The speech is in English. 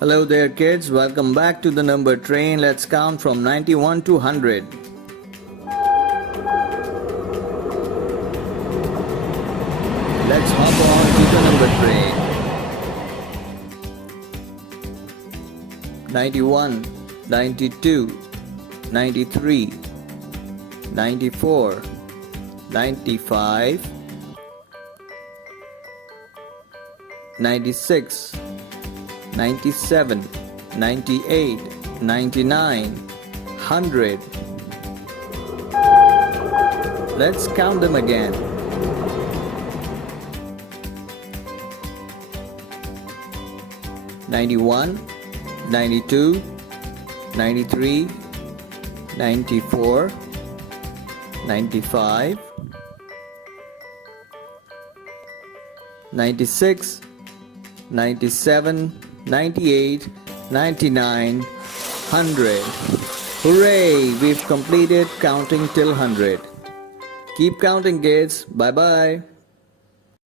Hello there kids, welcome back to the number train. Let's count from 91 to 100. Let's hop on to the number train. 91, 92, 93, 94, 95, 96, 97, 98, 99, 100. Let's count them again. 91, 92, 93, 94, 95, 96, 97, 98, 99, 100. Hooray! We've completed counting till 100. Keep counting kids. Bye bye.